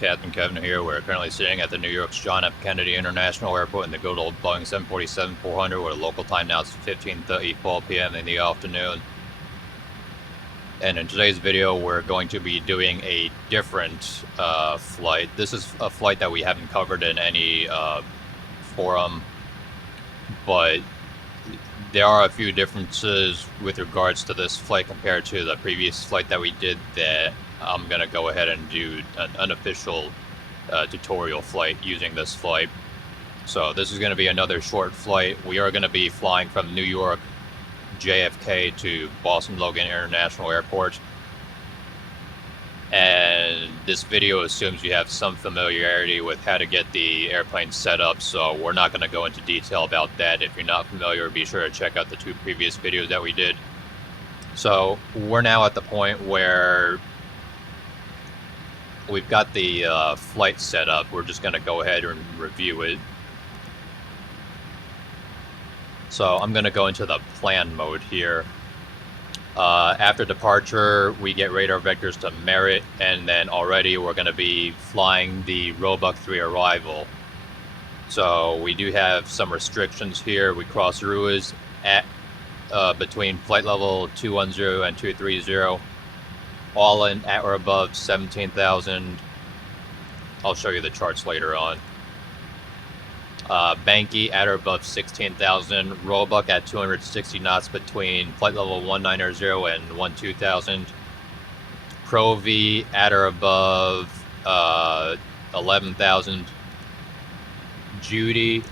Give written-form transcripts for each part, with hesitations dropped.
Captain Kevin here. We're currently sitting at the New York's John F. Kennedy International Airport in the good old Boeing 747-400, where the local time now is 15:34 p.m. in the afternoon. And in today's video, we're going to be doing a different flight. This is a flight that we haven't covered in any forum, but there are a few differences with regards to this flight compared to the previous flight that we did that I'm going to go ahead and do an unofficial tutorial flight using this flight. So this is going to be another short flight. We are going to be flying from New York JFK to Boston Logan International Airport. And this video assumes you have some familiarity with how to get the airplane set up, so we're not going to go into detail about that. If you're not familiar, be sure to check out the two previous videos that we did. So we're now at the point where we've got the flight set up. We're just going to go ahead and review it. So I'm going to go into the plan mode here. After departure, we get radar vectors to Merit, and then already we're going to be flying the Roebuck 3 arrival. So we do have some restrictions here. We cross Ruiz at between flight level 210 and 230, all in at or above 17,000. I'll show you the charts later on. Banky at or above 16,000, Roebuck at 260 knots between flight level 1900 and 12,000, Pro-V at or above 11,000, Judy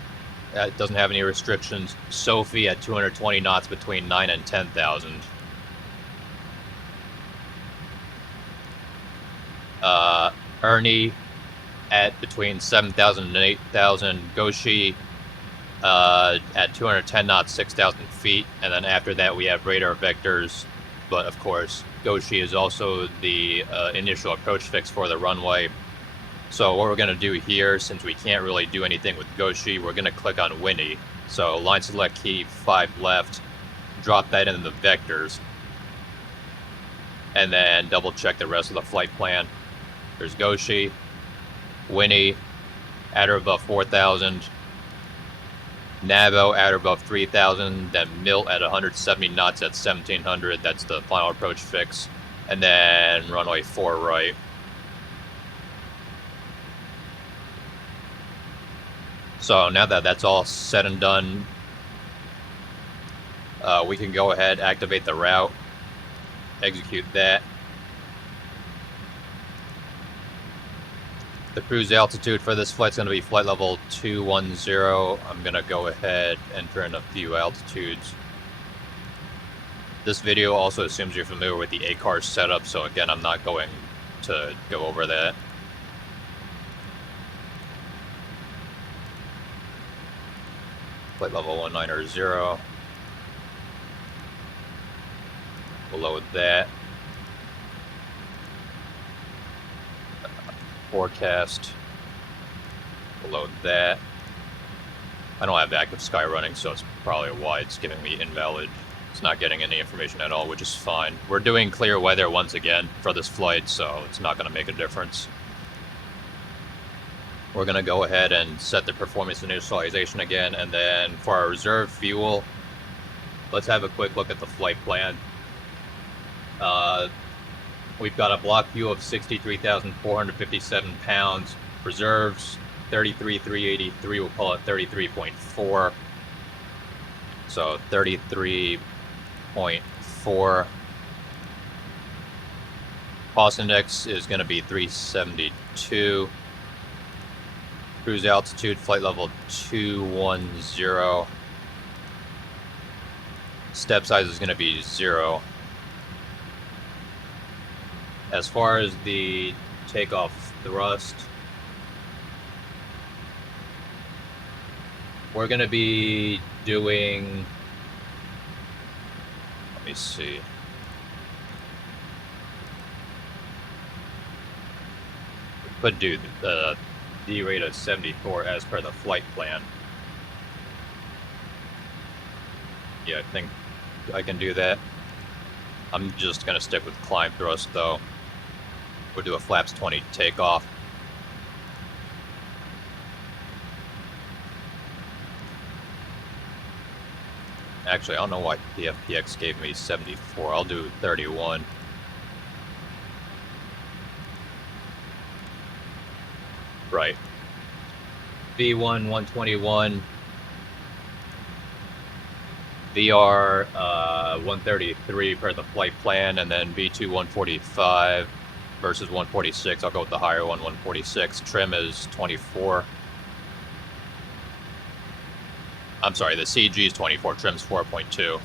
doesn't have any restrictions, Sophie at 220 knots between 9 and 10,000. Ernie at between 7,000 and 8,000, Goshi at 210 knots, 6,000 feet, and then after that we have radar vectors, but of course Goshi is also the initial approach fix for the runway. So what we're going to do here, since we can't really do anything with Goshi, we're going to click on Winnie. So line select key 5 left, drop that into the vectors, and then double check the rest of the flight plan. There's Goshi, Winnie at or above 4,000, Navo at or above 3,000, then Milt at 170 knots at 1,700, that's the final approach fix, and then runway 4 right. So now that that's all said and done, we can go ahead, activate the route, execute that. The cruise altitude for this flight is going to be flight level 210. I'm going to go ahead and enter in a few altitudes. This video also assumes you're familiar with the ACAR setup, so again, I'm not going to go over that. Flight level 1900. We'll load that. Forecast, we'll load that. I don't have active sky running, so it's probably why it's giving me invalid. It's not getting any information at all, which is fine. We're doing clear weather once again for this flight, so it's not going to make a difference. We're going to go ahead and set the performance initialization again, and then for our reserve fuel, let's have a quick look at the flight plan. We've got a block fuel of 63,457 pounds, reserves 33,383, we'll call it 33.4. So 33.4. Cost index is going to be 372. Cruise altitude, flight level 210. Step size is going to be 0. As far as the takeoff thrust, we're going to be doing, let me see, we could do the D rate of 74 as per the flight plan. Yeah, I think I can do that. I'm just going to stick with climb thrust though. We'll do a flaps 20 takeoff. Actually, I don't know why the FPX gave me 74. I'll do 31. Right. V1 121. VR 133 per the flight plan, and then V2 145 versus 146. I'll go with the higher one, 146. Trim is 24. I'm sorry, the CG is 24, trim's 4.2.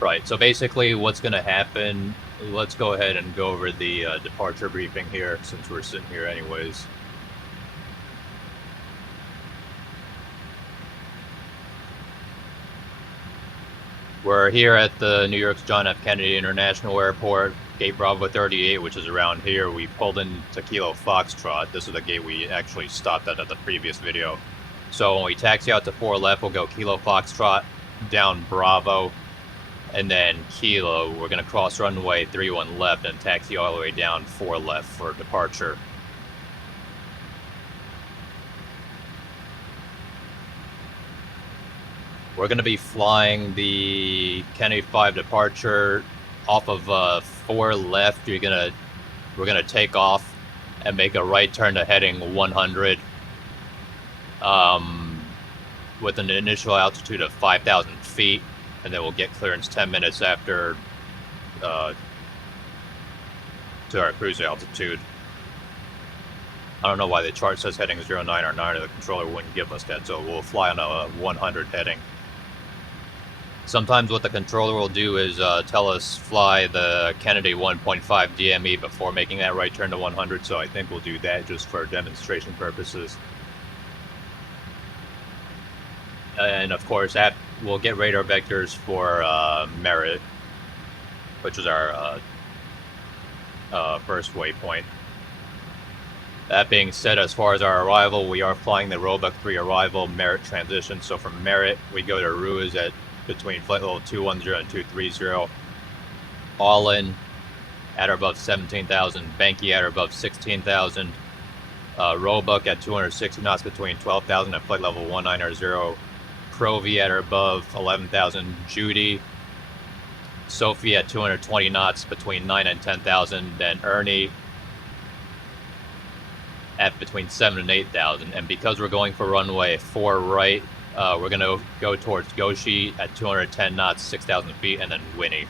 Right, so basically what's going to happen, let's go ahead and go over the departure briefing here, since we're sitting here anyways. We're here at the New York's John F. Kennedy International Airport, gate Bravo 38, which is around here. We pulled into Kilo Foxtrot. This is the gate we actually stopped at the previous video. So when we taxi out to 4 left, we'll go Kilo Foxtrot, down Bravo, and then Kilo. We're going to cross runway 31 left and taxi all the way down 4 left for departure. We're going to be flying the Kennedy 5 departure off of 4 left. We're going to take off and make a right turn to heading 100 with an initial altitude of 5,000 feet, and then we'll get clearance 10 minutes after to our cruise altitude. I don't know why the chart says heading 09 or 9, or the controller wouldn't give us that, so we'll fly on a 100 heading. Sometimes what the controller will do is tell us fly the Kennedy 1.5 DME before making that right turn to 100, so I think we'll do that just for demonstration purposes. And of course, we'll get radar vectors for Merritt, which is our first waypoint. That being said, as far as our arrival, we are flying the Roebuck 3 arrival Merritt transition. So from Merritt, we go to Ruiz at between flight level 210 and 230. All in at or above 17,000. Banky at or above 16,000. Roebuck at 260 knots between 12,000 and flight level 190. Provy at or above 11,000. Judy. Sophie at 220 knots between 9 and 10,000. And Ernie at between 7 and 8,000. And because we're going for runway 4 right, we're going to go towards Goshi at 210 knots, 6,000 feet, and then Winnie.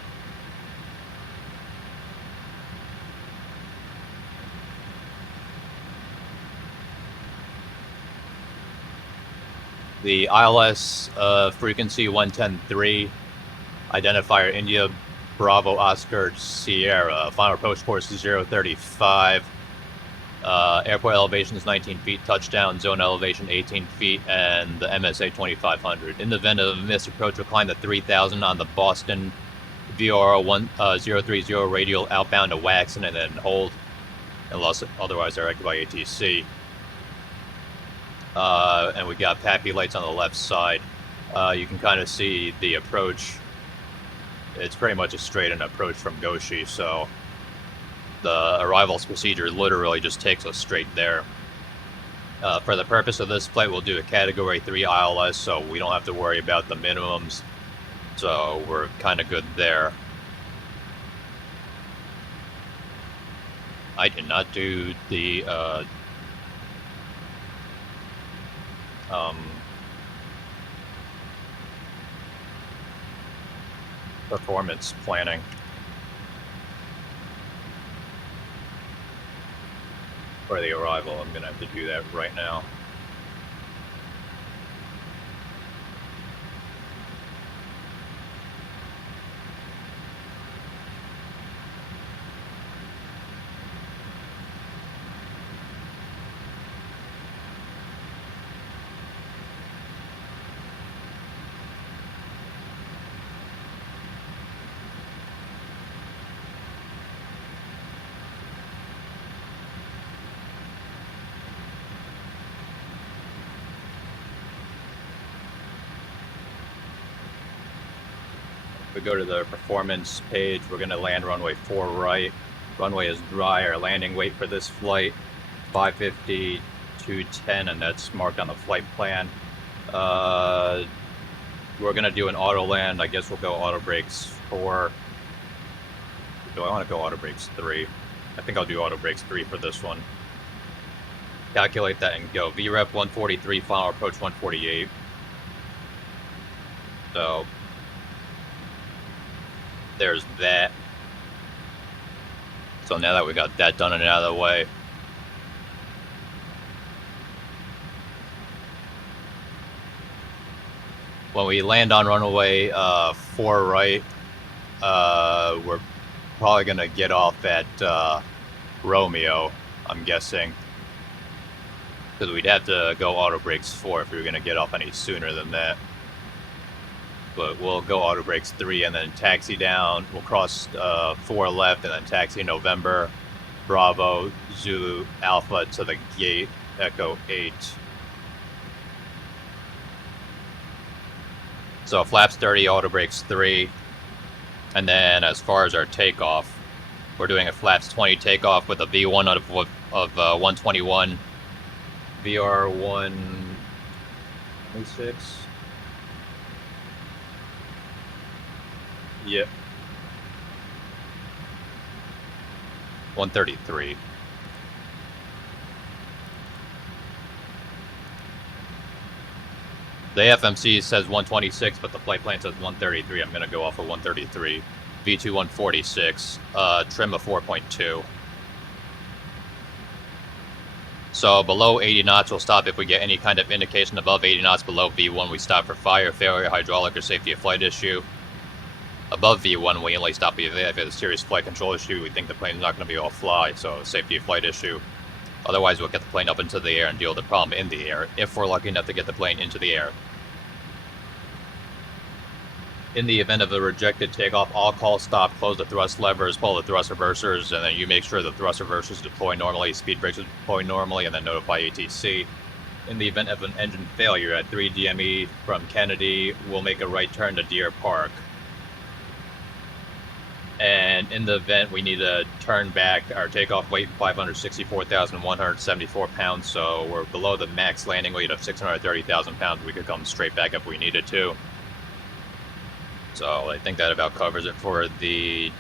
The ILS frequency 110.3, identifier India Bravo Oscar Sierra, final approach course 035. Airport elevation is 19 feet, touchdown zone elevation 18 feet, and the MSA 2500. In the event of a missed approach, we'll climb to 3000 on the Boston VR 1030 radial outbound to Waxon and then hold, unless otherwise directed by ATC. And we got PAPI lights on the left side. You can kind of see the approach. It's pretty much a straight-in approach from Goshi, so the arrivals procedure literally just takes us straight there. For the purpose of this flight, we'll do a Category 3 ILS, so we don't have to worry about the minimums. So we're kind of good there. I did not do the performance planning. For the arrival, I'm gonna have to do that right now. We go to the performance page, we're going to land runway 4 right. Runway is dry. Our landing weight for this flight, 550, 210, and that's marked on the flight plan. We're gonna do an auto land. I guess we'll go auto brakes 4. Do I want to go auto brakes 3? I think I'll do auto brakes 3 for this one. Calculate that and go. VREF 143, final approach 148. So there's that. So now that we got that done and out of the way, when we land on runway 4 right, we're probably gonna get off at Romeo, I'm guessing, because we'd have to go auto brakes 4 if we were gonna get off any sooner than that. But we'll go auto brakes 3 and then taxi down. We'll cross 4 left and then taxi November, Bravo, Zulu, Alpha to the gate, Echo 8. So flaps 30, auto brakes 3. And then as far as our takeoff, we're doing a flaps 20 takeoff with a V1 of 121, VR 126. Yep. 133. The FMC says 126, but the flight plan says 133. I'm going to go off of 133. V2 146, trim of 4.2. So below 80 knots, we'll stop if we get any kind of indication. Above 80 knots below V1, we stop for fire, failure, hydraulic, or safety of flight issue. Above V1, we only stop if it's a serious flight control issue. We think the plane's not going to be able to fly, so safety of flight issue. Otherwise, we'll get the plane up into the air and deal with the problem in the air, if we're lucky enough to get the plane into the air. In the event of a rejected takeoff, all call stop, close the thrust levers, pull the thrust reversers, and then you make sure the thrust reversers deploy normally, speed brakes deploy normally, and then notify ATC. In the event of an engine failure at 3 DME from Kennedy, we'll make a right turn to Deer Park. And in the event we need to turn back, our takeoff weight 564,174 pounds, so we're below the max landing weight of 630,000 pounds. We could come straight back if we needed to. So I think that about covers it for the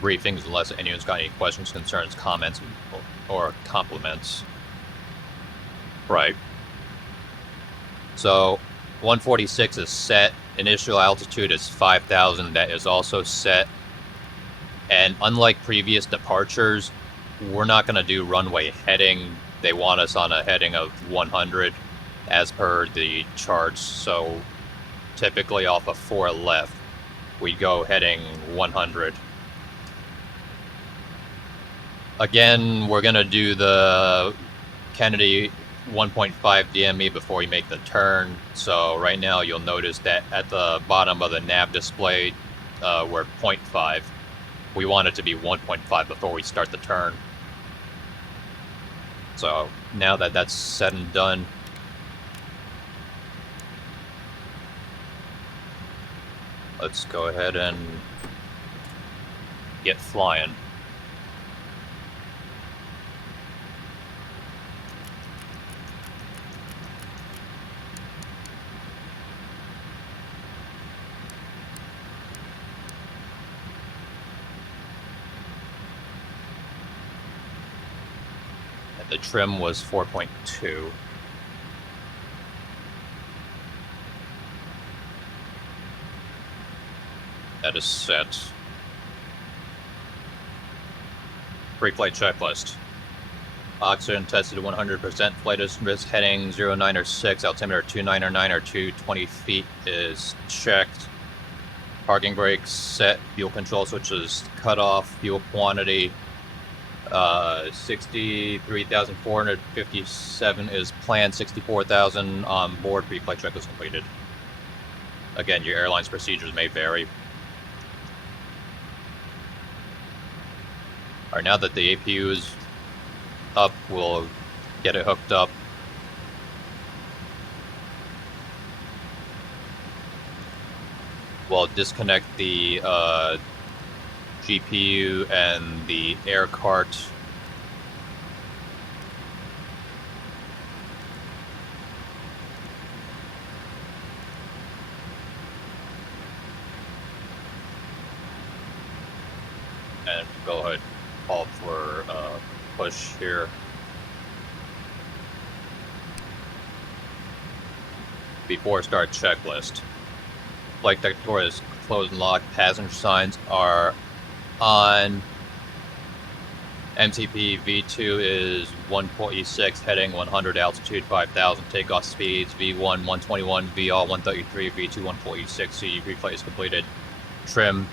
briefings, unless anyone's got any questions, concerns, comments, or compliments. Right. So 146 is set. Initial altitude is 5,000. That is also set. And unlike previous departures, we're not going to do runway heading. They want us on a heading of 100 as per the charts. So typically off of 4 left, we go heading 100. Again, we're going to do the Kennedy 1.5 DME before we make the turn. So right now you'll notice that at the bottom of the nav display, we're 0.5. We want it to be 1.5 before we start the turn. So now that that's said and done, let's go ahead and get flying. The trim was 4.2. That is set. Pre-flight checklist. Oxygen tested 100%. Flight risk heading 09 or 6. Altimeter 29 or 9 or 2. 20 feet is checked. Parking brakes set. Fuel control switches cut off. Fuel quantity 63,457 is planned. 64,000 on board. Pre-flight checklist completed. Again, your airline's procedures may vary. Alright, now that the APU is up, we'll get it hooked up. We'll disconnect the GPU and the air cart. and go ahead, call for push here. Before start checklist. Flight deck door is closed and locked. Passenger signs are on. MCP V2 is 146, heading 100, altitude 5,000, takeoff speeds V1 121, VR 133, V2 146, CEP flight is completed. Trim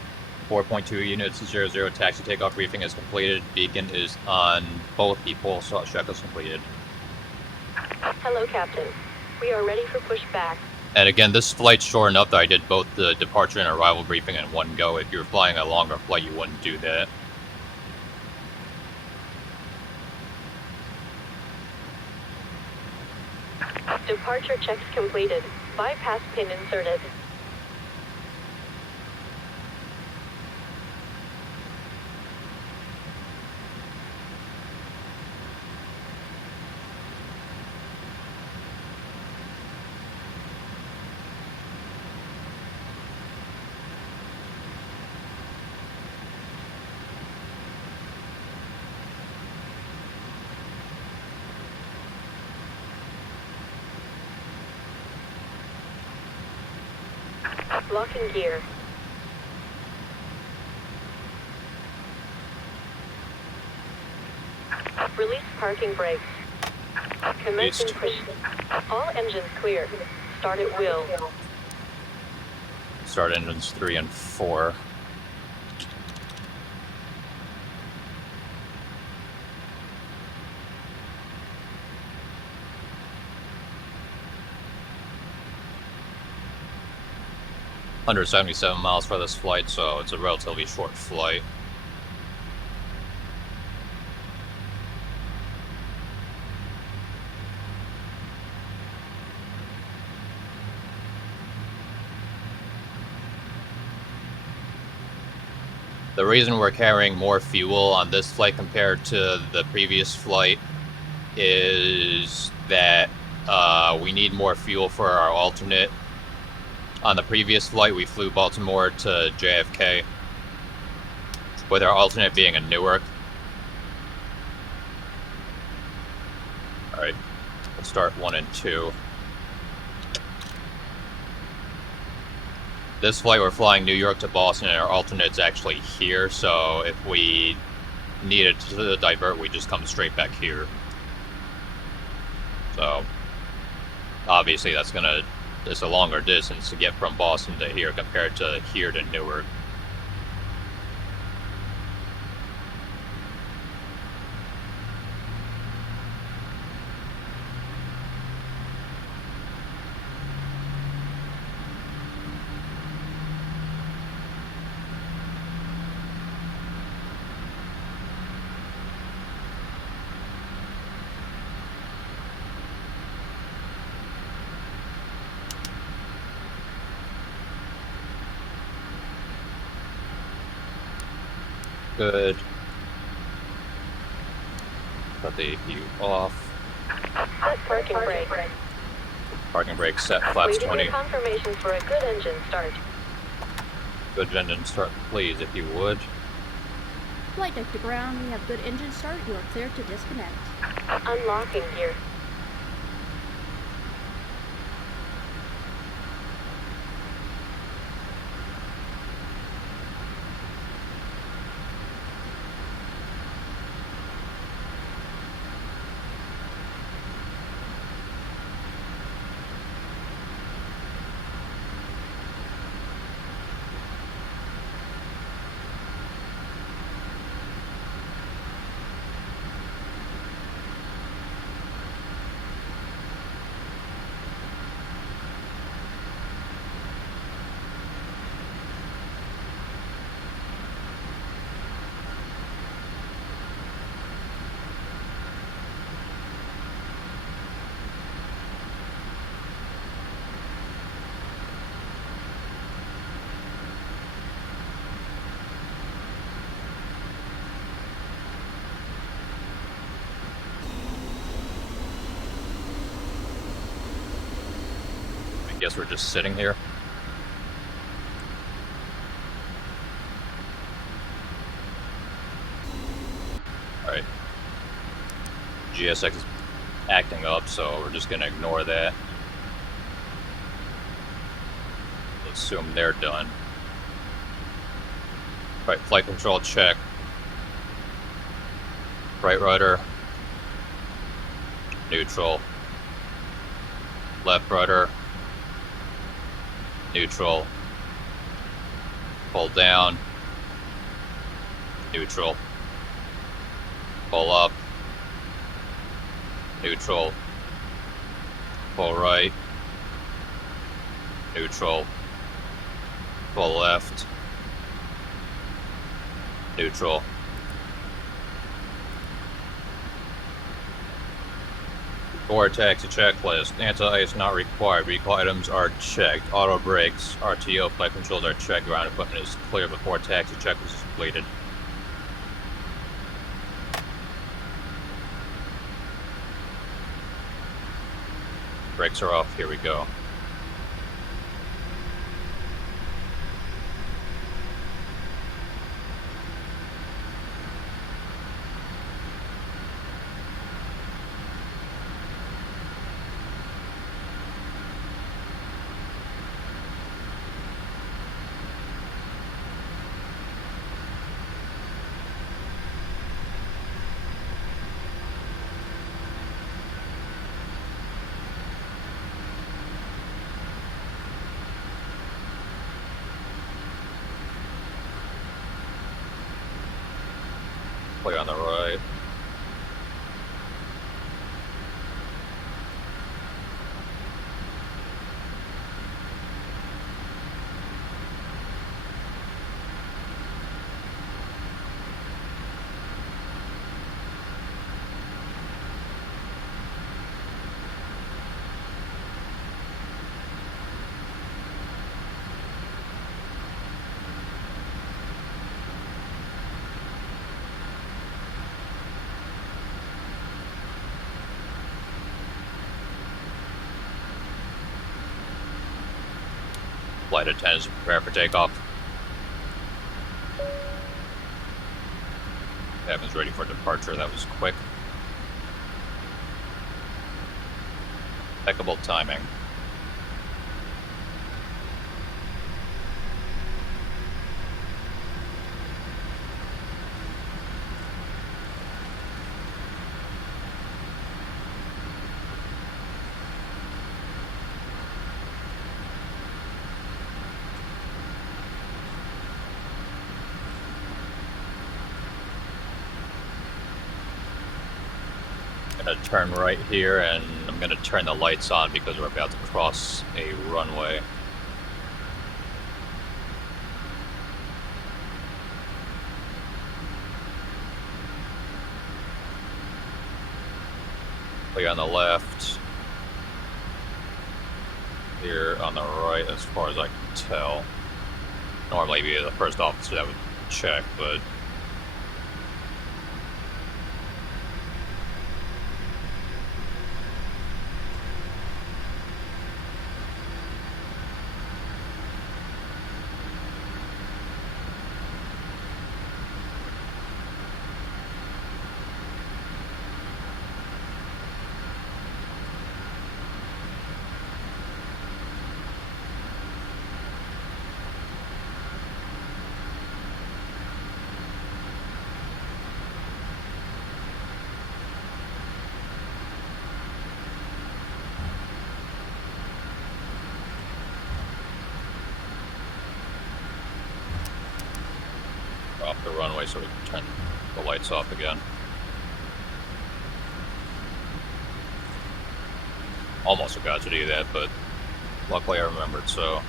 4.2 units 00, taxi takeoff briefing is completed. Beacon is on both people, so check is completed. Hello, Captain. We are ready for pushback. And again, this flight's short enough that I did both the departure and arrival briefing in one go. If you were flying a longer flight, you wouldn't do that. Departure checks completed. Bypass pin inserted. Locking gear. Release parking brakes. Commencing push. All engines clear. Start at will. Start engines 3 and 4. $177 miles for this flight, so it's a relatively short flight. The reason we're carrying more fuel on this flight compared to the previous flight is that we need more fuel for our alternate. On the previous flight, we flew Baltimore to JFK, with our alternate being in Newark. Alright, let's start 1 and 2. This flight, we're flying New York to Boston, and our alternate's actually here, so if we needed to divert, we just come straight back here. So, obviously that's gonna... It's a longer distance to get from Boston to here compared to here to Newark. Good. Put the view off. Set parking brake. Parking brake set, flaps 20. Waiting confirmation for a good engine start. Good engine start, please, if you would. Flight deck to ground, we have good engine start, you are clear to disconnect. Unlocking gear. I guess we're just sitting here. GSX is acting up, so we're just gonna ignore that. Assume they're done. Right, flight control check. Right rudder. Neutral. Left rudder. Neutral. Pull down. Neutral. Pull up. Neutral. Pull right. Neutral. Pull left. Neutral. Forward taxi checklist. Anti-ice not required. Vehicle items are checked. Auto brakes, RTO, flight controls are checked. Ground equipment is clear before taxi checklist is completed. Brakes are off. Here we go. Play on the right. Flight attendants prepare for takeoff. Cabin's ready for departure. That was quick. Impeccable timing. Gonna turn right here, and I'm gonna turn the lights on because we're about to cross a runway. Clear on the left. Here on the right, as far as I can tell. Normally, be the first officer that would check, but. Off the runway so we can turn the lights off again. Almost forgot to do that, but luckily I remembered, so.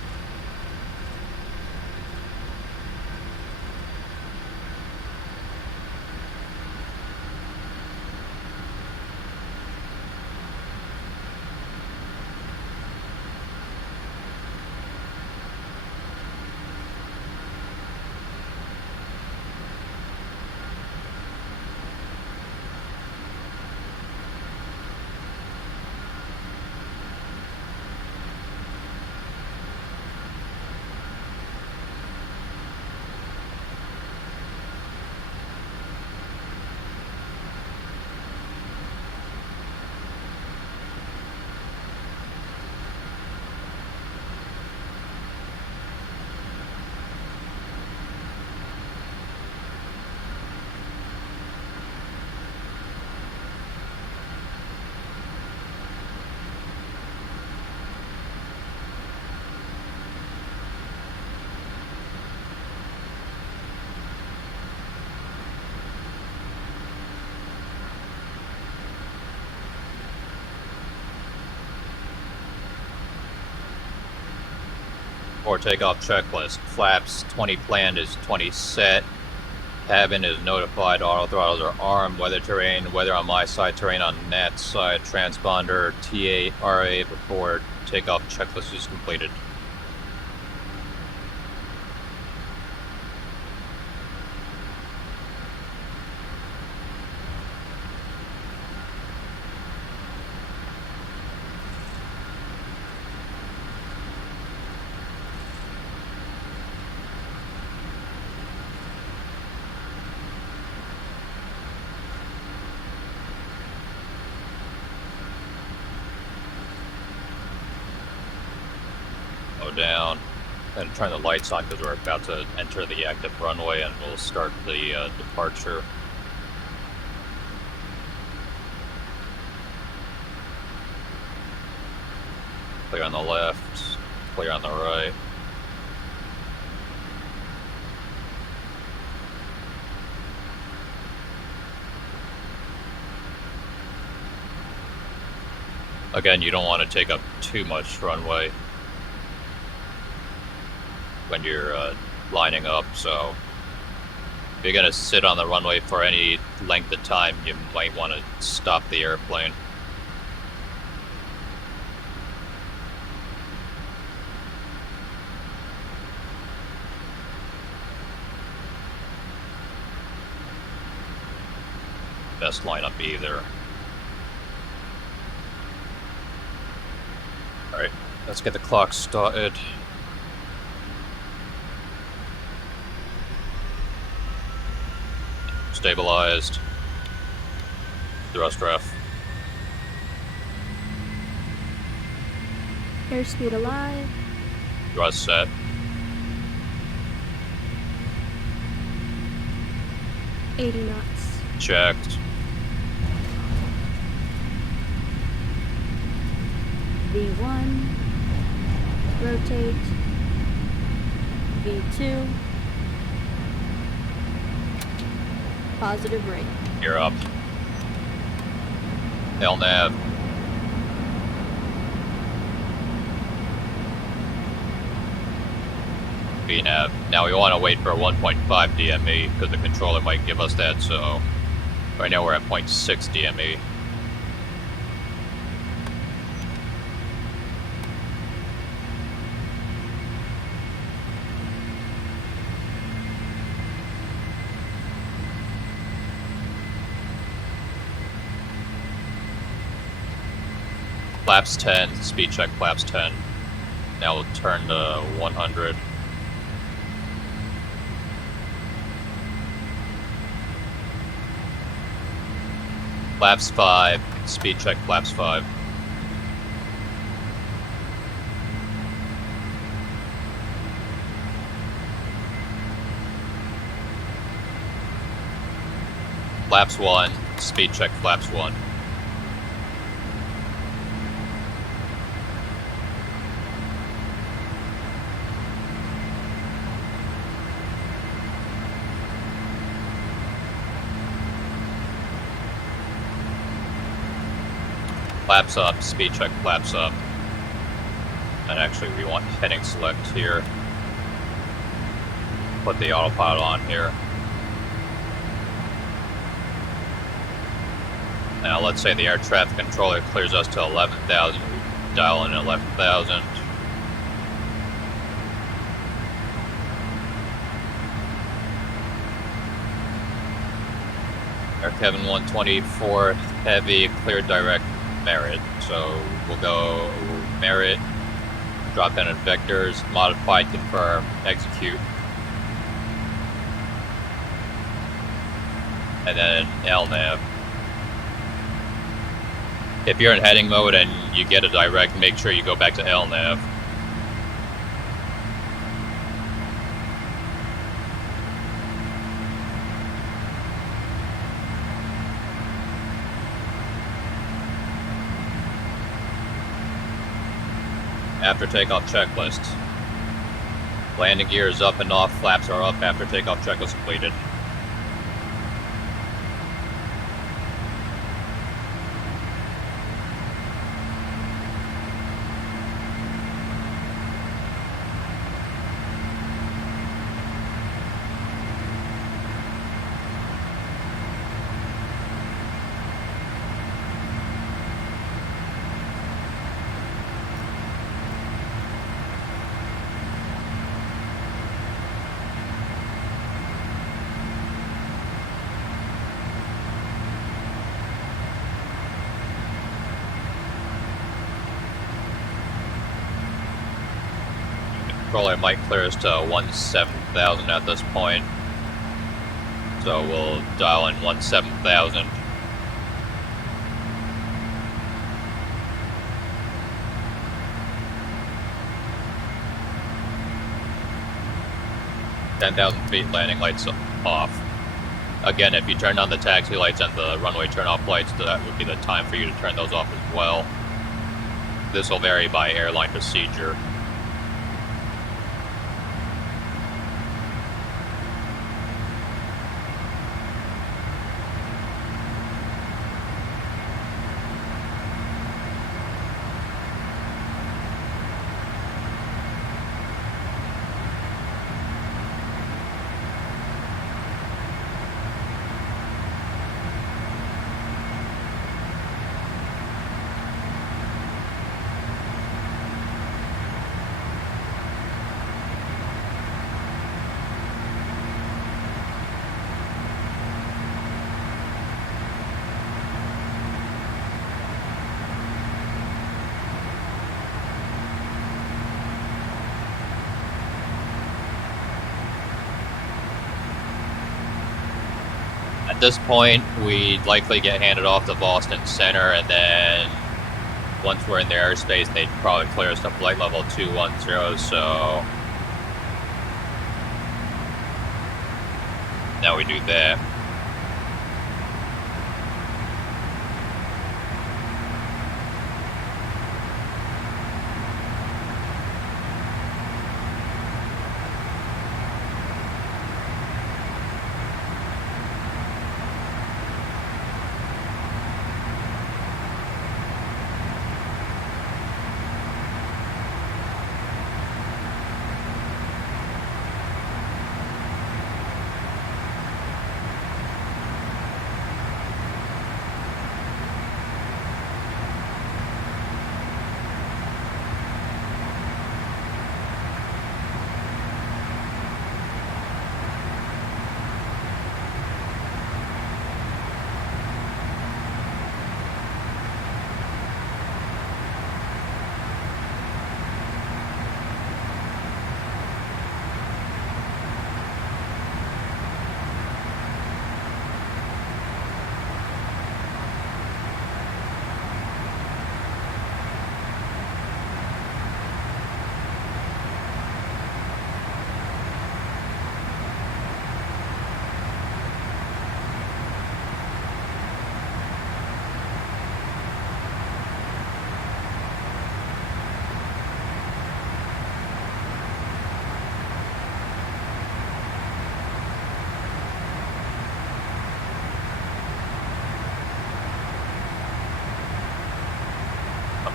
Or takeoff checklist. Flaps 20 planned is 20 set. Cabin is notified. Auto throttles are armed. Weather terrain. Weather on my side. Terrain on Nat's side. Transponder TARA before takeoff checklist is completed. Down and turn the lights on because we're about to enter the active runway and we'll start the departure. Clear on the left, clear on the right. Again, you don't want to take up too much runway when you're lining up, so if you're going to sit on the runway for any length of time, you might want to stop the airplane. Best lineup either. Alright, let's get the clock started. Stabilized. Thrust ref. Airspeed alive. Thrust set. $80 knots. Checked. V1. Rotate. V2. Positive rate. You're up. LNAV. VNAV. Now we want to wait for 1.5 DME because the controller might give us that, so right now we're at 0.6 DME. Flaps 10, speed check flaps 10. Now we'll turn to 100. Flaps 5, speed check flaps 5. Flaps 1, speed check flaps 1. Flaps up, speed check flaps up. And actually we want heading select here. Put the autopilot on here. Now let's say the air traffic controller clears us to 11,000. We dial in 11,000. Air Kevin 124 heavy clear direct merit. So we'll go merit, drop down in vectors, modified, confirm, execute. And then LNAV. If you're in heading mode and you get a direct, make sure you go back to LNAV. After takeoff checklist. Landing gear is up and off, flaps are up after takeoff checklist completed. controller might clear us to 17,000 at this point. So we'll dial in 17,000. .10,000 feet, landing lights off. Again, if you turn on the taxi lights and the runway turn-off lights, that would be the time for you to turn those off as well. This will vary by airline procedure. At this point, we'd likely get handed off to Boston Center, and then once we're in their airspace, they'd probably clear us to flight level 210, so now we do that.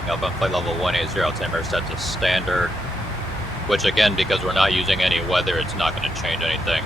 Up on flight level 180, timer set to standard, which again, because we're not using any weather, it's not going to change anything.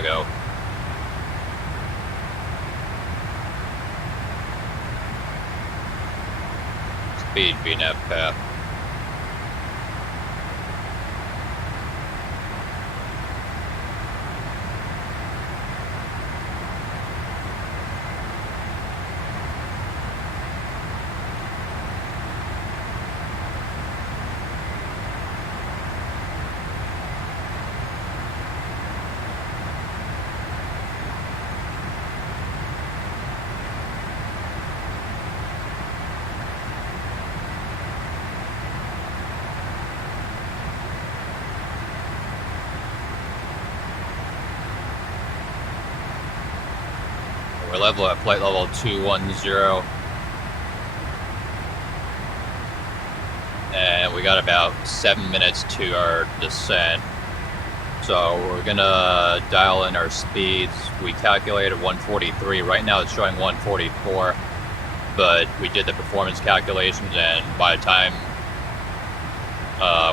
Go. Speed VNAV path. We're level at flight level 210. And we got about 7 minutes to our descent. So we're gonna dial in our speeds. We calculated 143. Right now it's showing 144. but we did the performance calculations, and by the time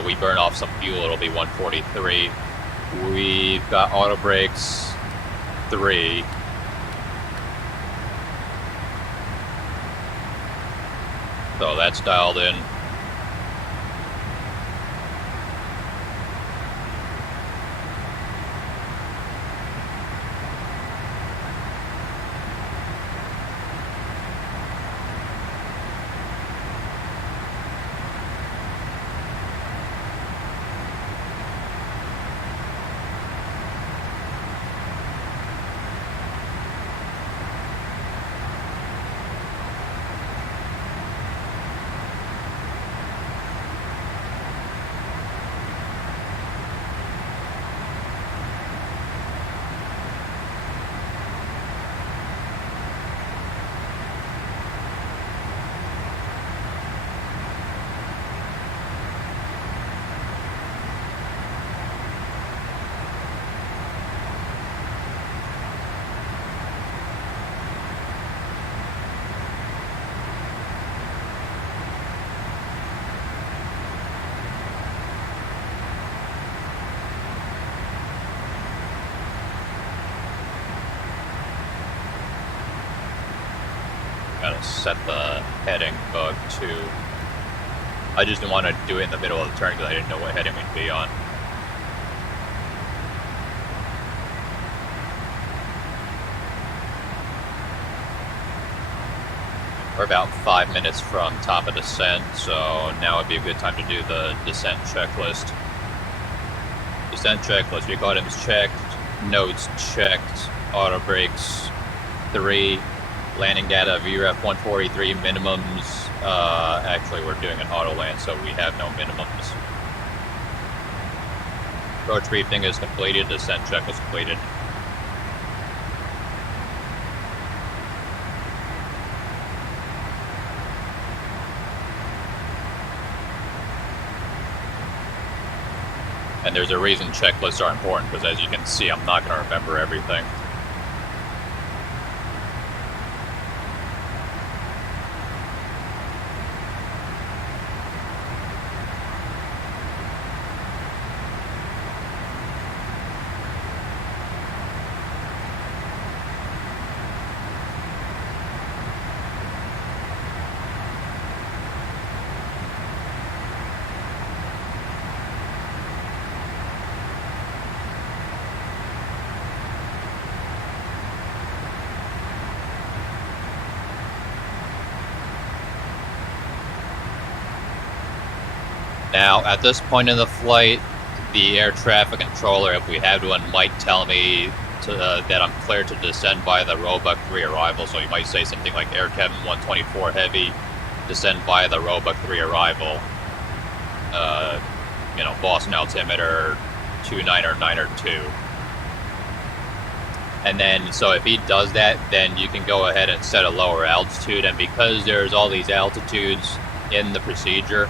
we burn off some fuel, it'll be 143. We've got auto brakes 3. So that's dialed in. Gotta set the heading bug too. I just didn't want to do it in the middle of the turn because I didn't know what heading we'd be on. We're about 5 minutes from top of descent, so now would be a good time to do the descent checklist. Descent checklist, vehicle items checked, notes checked, auto brakes 3, landing data VREF 143 minimums. Actually, we're doing an auto land, so we have no minimums. Approach briefing is completed, descent check is completed. And there's a reason checklists are important, because as you can see, I'm not going to remember everything. Now, at this point in the flight, the air traffic controller, if we have one, might tell me that I'm cleared to descend by the Roebuck 3 arrival. So you might say something like Air Kevin 124 Heavy, descend by the Roebuck 3 arrival. You know, Boston altimeter 2 2. And then, so if he does that, then you can go ahead and set a lower altitude. And because there's all these altitudes in the procedure,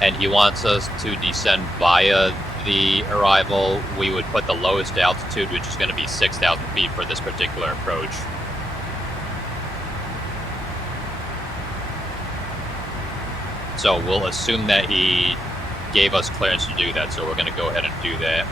and he wants us to descend via the arrival, we would put the lowest altitude, which is going to be 6,000 feet for this particular approach. So we'll assume that he gave us clearance to do that, so we're going to go ahead and do that.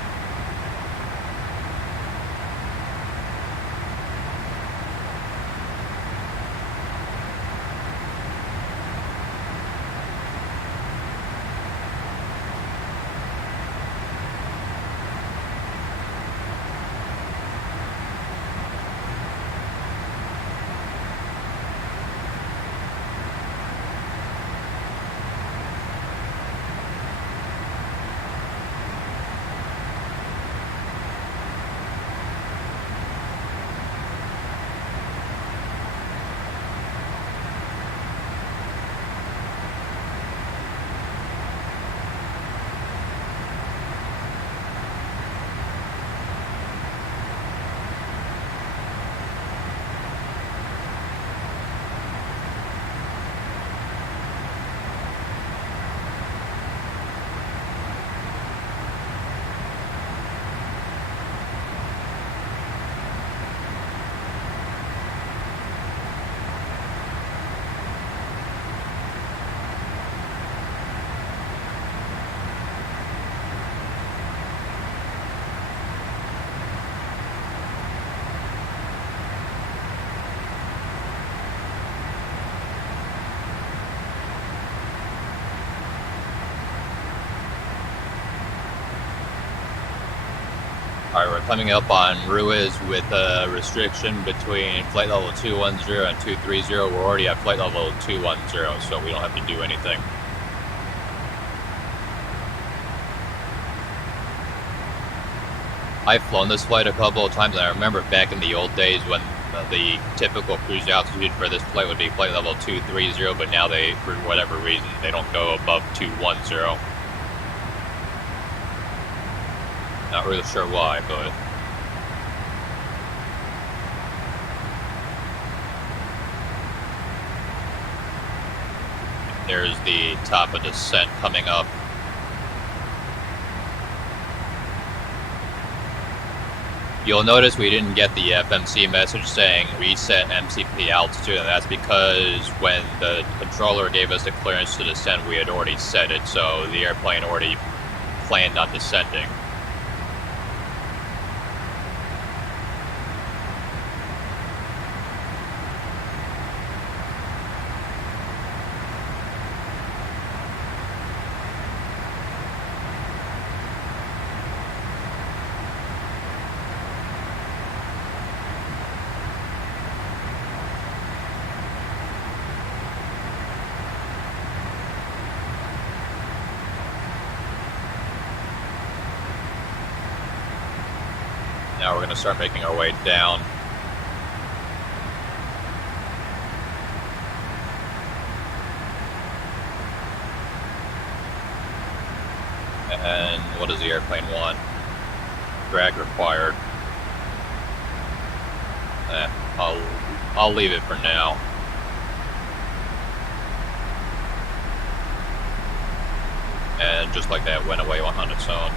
Alright, we're coming up on Ruiz with a restriction between flight level 210 and 230. We're already at flight level 210, so we don't have to do anything. I've flown this flight a couple of times, and I remember back in the old days when the typical cruise altitude for this flight would be flight level 230, but now they, for whatever reason, they don't go above 210. Not really sure why, but... There's the top of descent coming up. You'll notice we didn't get the FMC message saying reset MCP altitude, and that's because when the controller gave us the clearance to descend, we had already set it, so the airplane already planned on descending. Now we're going to start making our way down. And what does the airplane want? Drag required. I'll leave it for now. And just like that, went away on its own.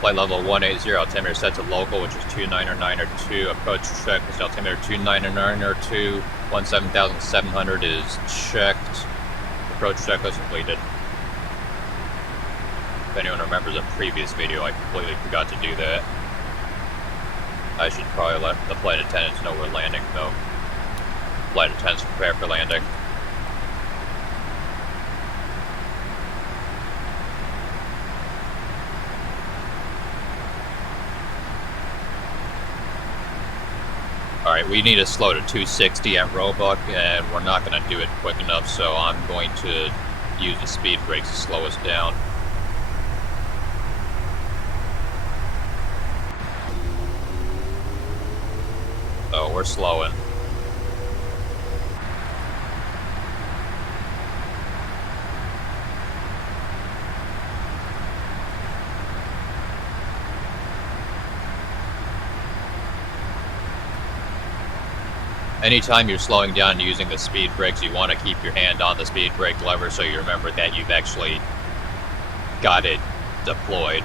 Flight level 180, altimeter set to local, which is 29902. Approach checklist, altimeter 29902. 17,700 is checked. Approach checklist completed. If anyone remembers a previous video, I completely forgot to do that. I should probably let the flight attendants know we're landing, though. Flight attendants prepare for landing. Alright, we need to slow to 260 at Roebuck, and we're not going to do it quick enough, so I'm going to use the speed brakes to slow us down. So we're slowing. Anytime you're slowing down using the speed brakes, you want to keep your hand on the speed brake lever so you remember that you've actually got it deployed.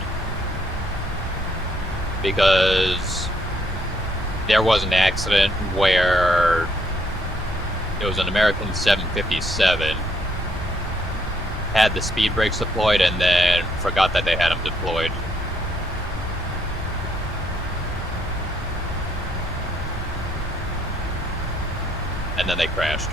Because there was an accident where it was an American 757, had the speed brakes deployed and then forgot that they had them deployed. And then they crashed.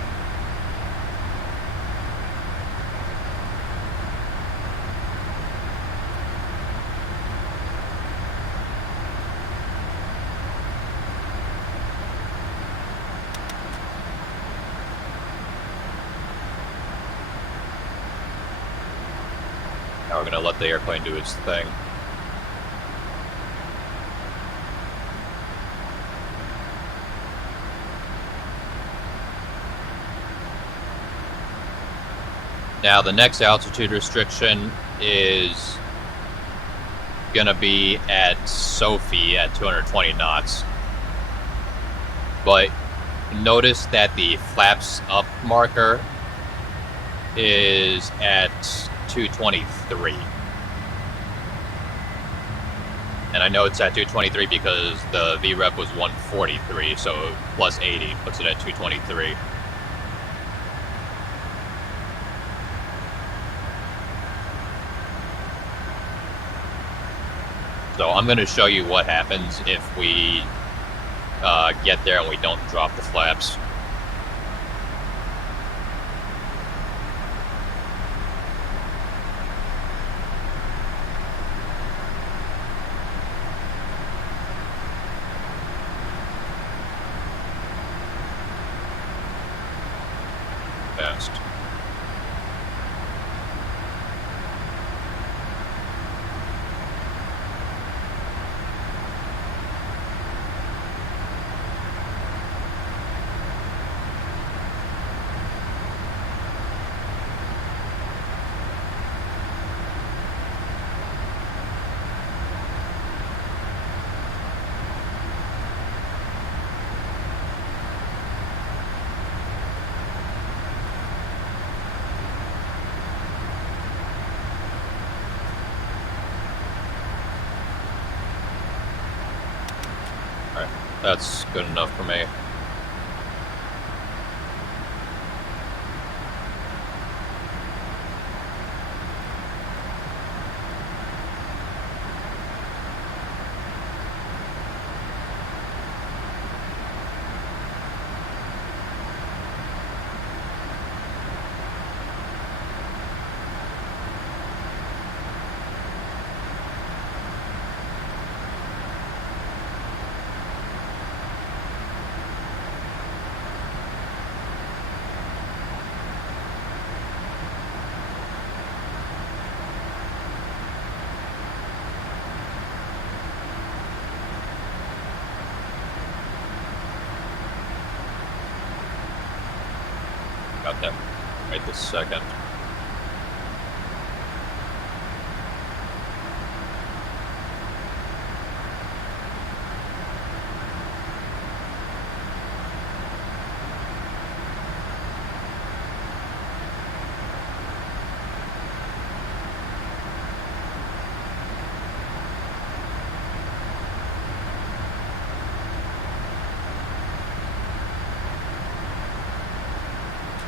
Now we're going to let the airplane do its thing. Now the next altitude restriction is gonna be at Sophie at 220 knots. But notice that the flaps up marker is at 223. And I know it's at 223 because the VREP was 143, so plus 80 puts it at 223. So I'm going to show you what happens if we get there and we don't drop the flaps. Fast. That's good enough for me. Got that right this second.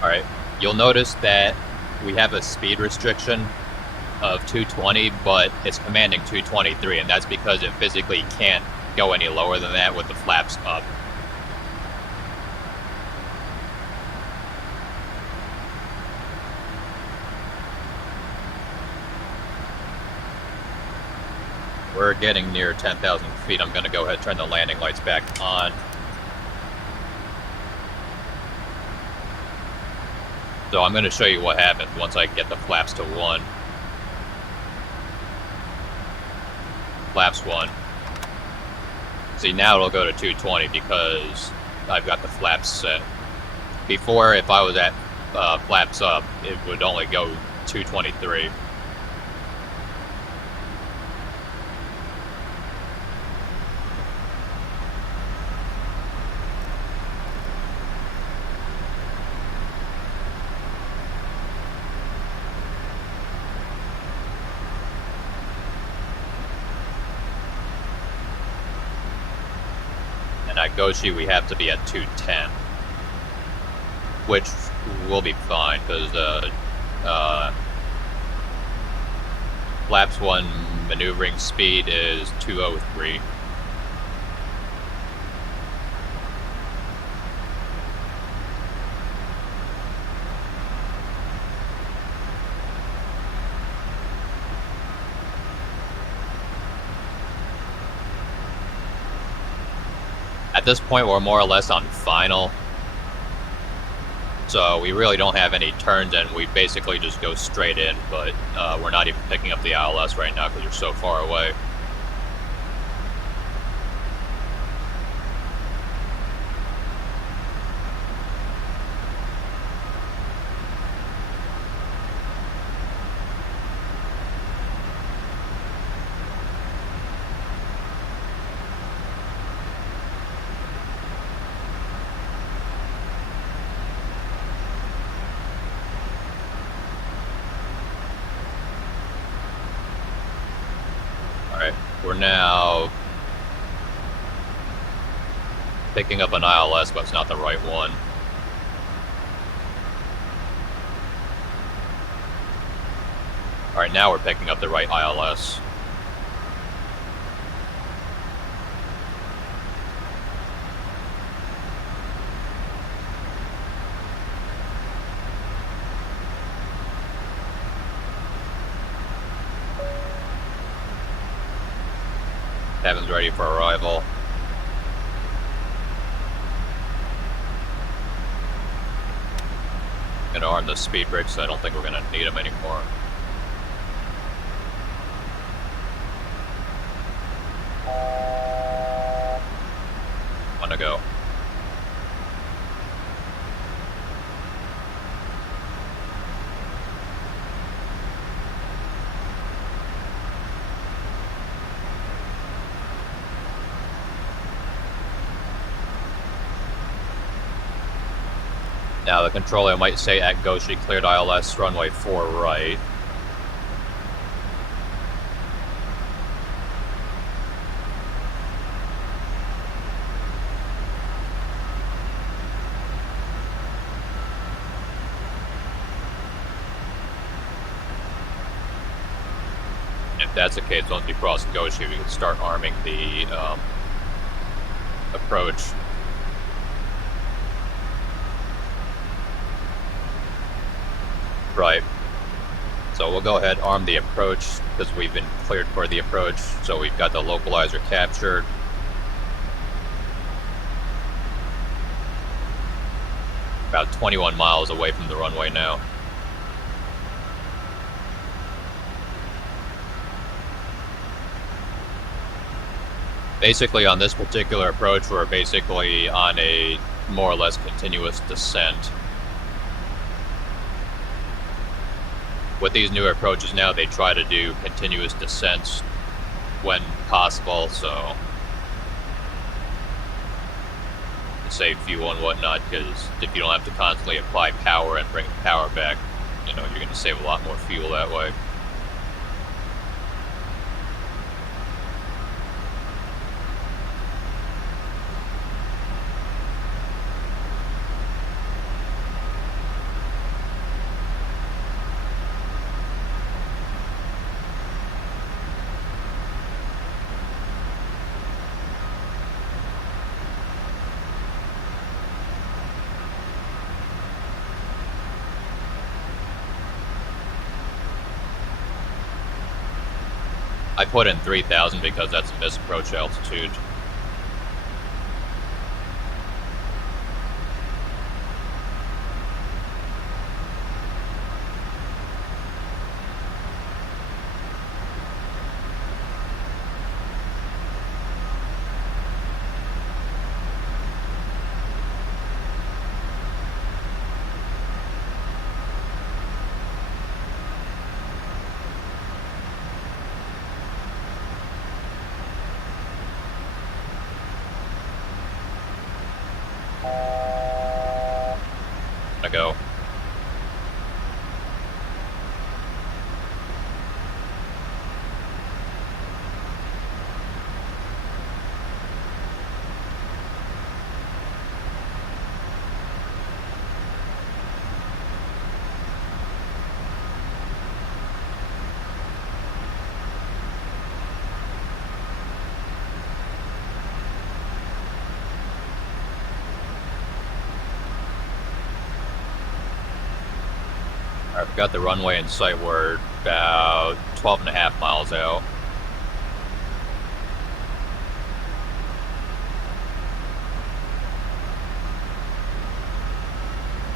Alright, you'll notice that we have a speed restriction of 220, but it's commanding 223, and that's because it physically can't go any lower than that with the flaps up. We're getting near 10,000 feet. I'm going to go ahead and turn the landing lights back on. So I'm going to show you what happens once I get the flaps to 1. Flaps 1. See, now it'll go to 220 because I've got the flaps set. Before, if I was at flaps up, it would only go 223. At Goshi, we have to be at 210, which will be fine because flaps 1 maneuvering speed is 203. At this point, we're more or less on final, so we really don't have any turns, and we basically just go straight in, but we're not even picking up the ILS right now because we're so far away. we're now picking up an ILS, but it's not the right one. Alright, now we're picking up the right ILS. Cabin's ready for arrival. Gonna arm the speed brakes, so I don't think we're gonna need them anymore. Wanna go. Now the controller might say at go she cleared ILS runway 4 right. If that's the case, once we cross Goshi, we can start arming the approach. Right. So we'll go ahead, arm the approach, because we've been cleared for the approach. So we've got the localizer captured. About 21 miles away from the runway now. Basically on this particular approach, we're basically on a more or less continuous descent. With these newer approaches now, they try to do continuous descents when possible, so to save fuel and whatnot, because if you don't have to constantly apply power and bring power back, you know, you're going to save a lot more fuel that way. I put in 3,000 because that's a misapproach altitude. Go. I've got the runway in sight. We're about 12.5 miles out.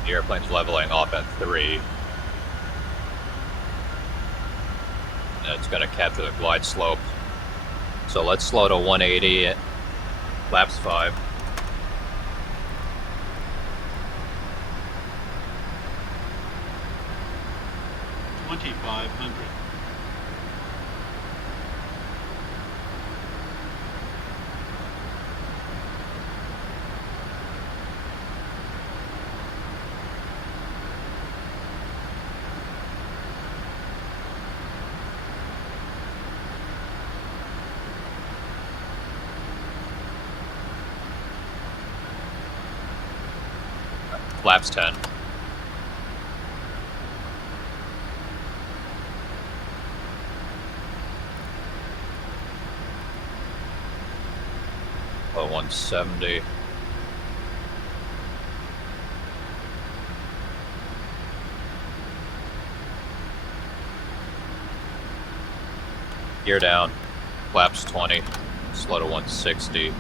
The airplane's leveling off at 3. And it's going to capture the glide slope. So let's slow to 180 at flaps 5. Flaps 10. Oh, 170. Gear down. Flaps 20. Slow to 160.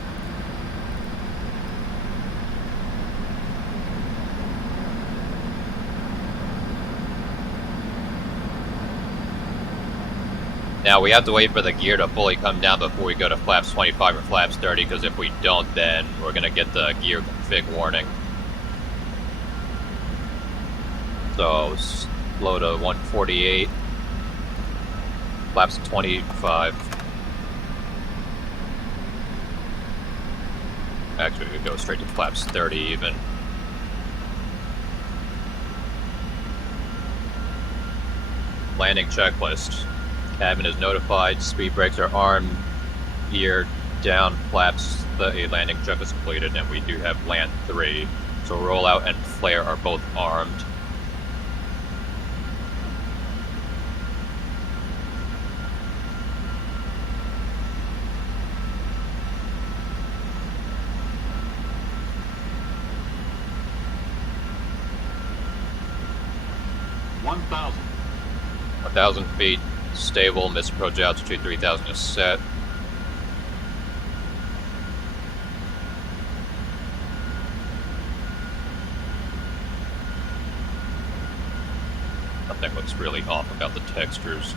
Now we have to wait for the gear to fully come down before we go to flaps 25 or flaps 30, because if we don't, then we're going to get the gear config warning. So slow to 148, flaps 25. Actually, we could go straight to flaps 30 even. Landing checklist. Cabin is notified, speed brakes are armed, gear down, flaps 30, landing check is completed, and we do have land 3. So rollout and flare are both armed. Thousand feet, stable, missed approach altitude 3000 is set. Nothing looks really off about the textures.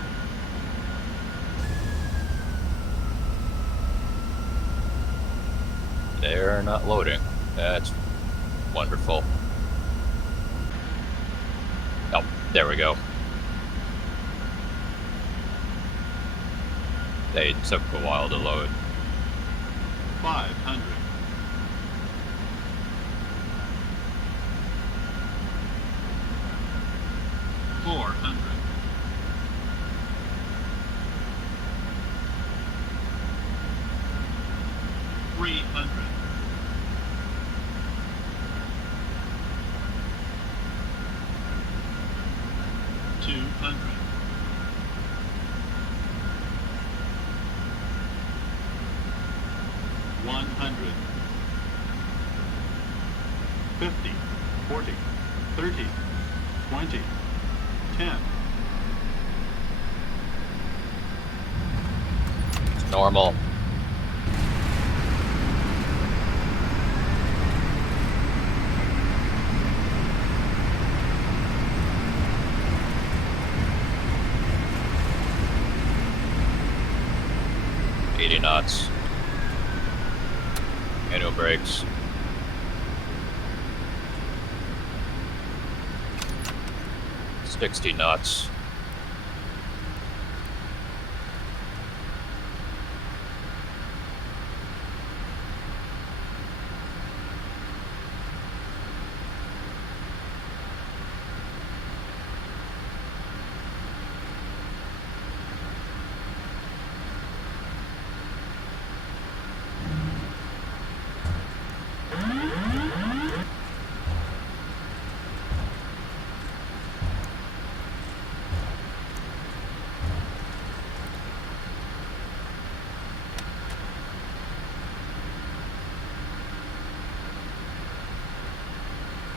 They're not loading. That's wonderful. Oh, there we go. They took a while to load. 500. 400. 300. 200. 100. 50. 40. 30. 20. 10. It's normal. Knots. Manual brakes. $60 knots.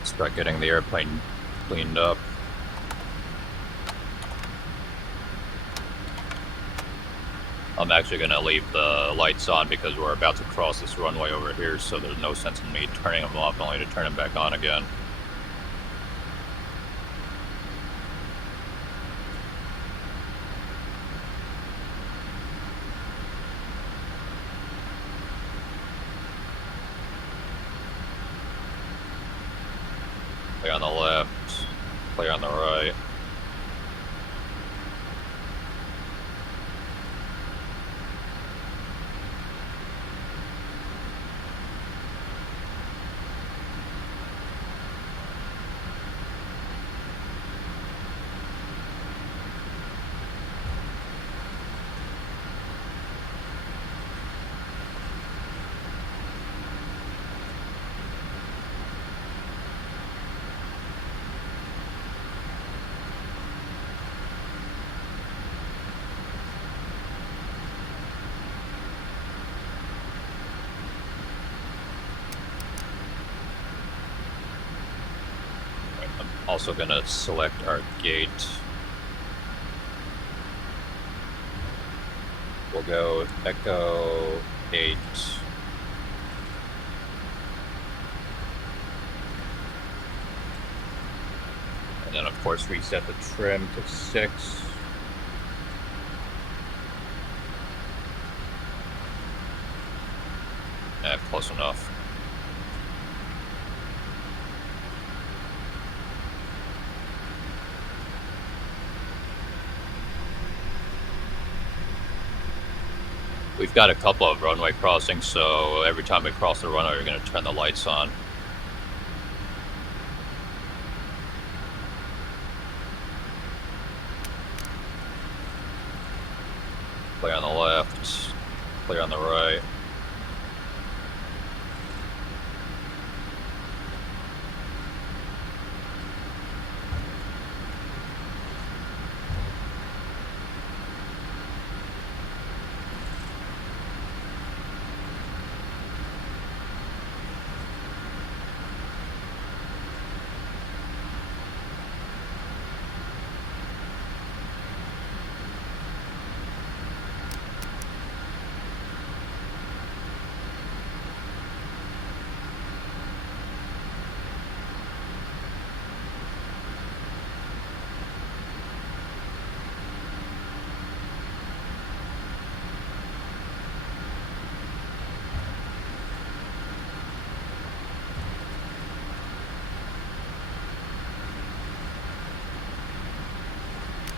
Start getting the airplane cleaned up. I'm actually going to leave the lights on because we're about to cross this runway over here, so there's no sense in me turning them off, only to turn them back on again. Play on the left, play on the right. Also gonna select our gate. We'll go Echo 8. And then of course reset the trim to 6. Close enough. We've got a couple of runway crossings, so every time we cross the runway, we're going to turn the lights on. Clear on the left, clear on the right.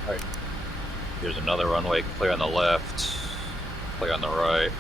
Alright, here's another runway, clear on the left, clear on the right.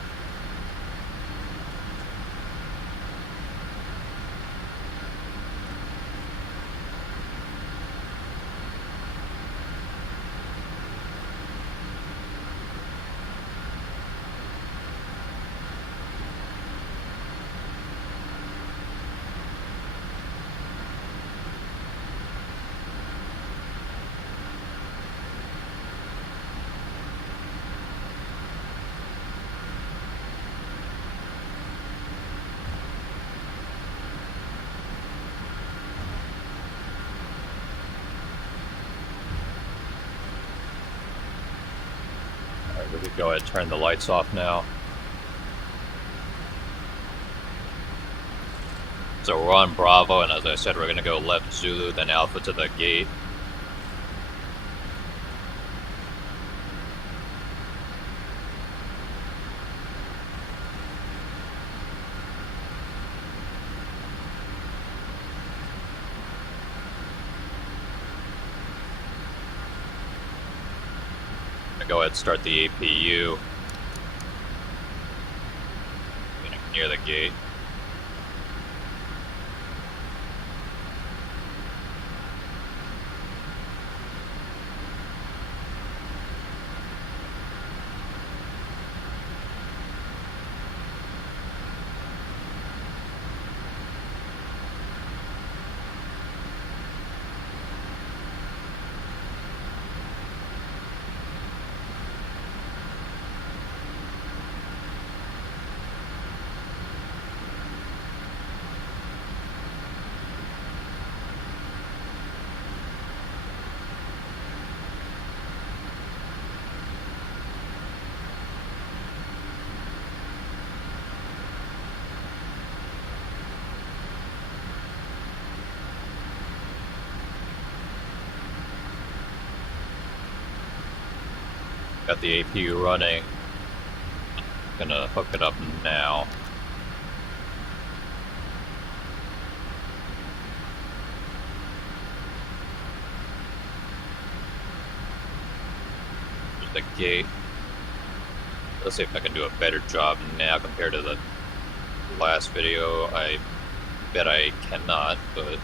We could go ahead and turn the lights off now. So we're on Bravo, and as I said, we're going to go left Zulu, then Alpha to the gate. Go ahead and start the APU near the gate. Got the APU running. Gonna hook it up now. There's the gate. Let's see if I can do a better job now compared to the last video. I bet I cannot, but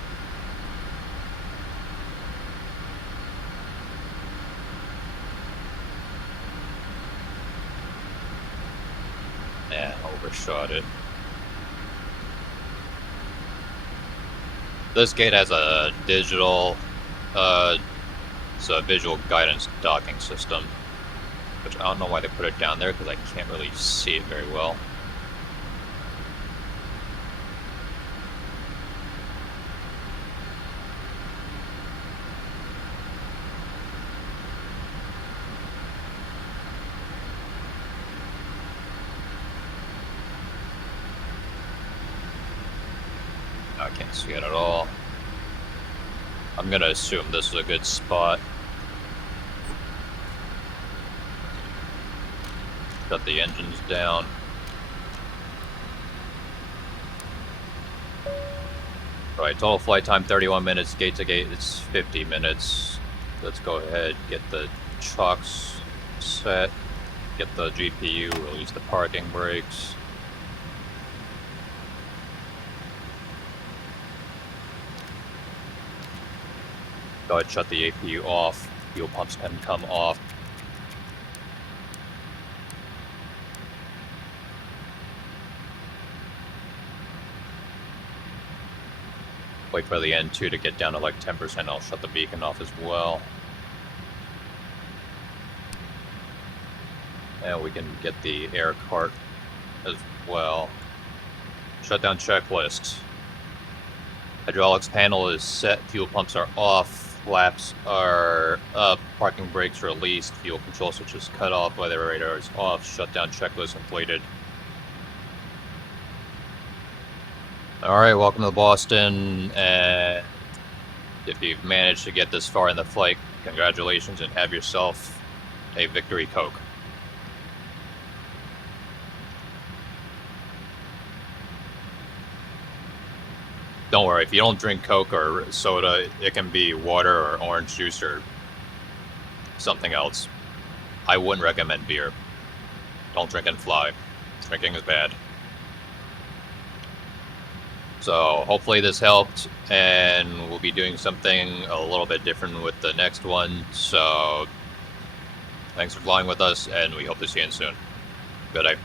overshot it. This gate has a digital, it's a visual guidance docking system, which I don't know why they put it down there because I can't really see it very well. I can't see it at all. I'm gonna assume this is a good spot. Shut the engines down. Alright, total flight time 31 minutes, gate to gate it's 50 minutes. Let's go ahead, get the chocks set, get the GPU, release the parking brakes. Go ahead, shut the APU off, fuel pumps can come off. Wait for the N2 to get down to like 10%, I'll shut the beacon off as well. And we can get the air cart as well. Shutdown checklist. Hydraulics panel is set, fuel pumps are off, flaps are up, parking brakes released, fuel control switch is cut off, weather radar is off, shutdown checklist completed. Alright, welcome to Boston, and if you've managed to get this far in the flight, congratulations and have yourself a victory Coke. Don't worry, if you don't drink Coke or soda, it can be water or orange juice or something else. I wouldn't recommend beer. Don't drink and fly. Drinking is bad. So hopefully this helped, and we'll be doing something a little bit different with the next one. So thanks for flying with us, and we hope to see you soon. Good day.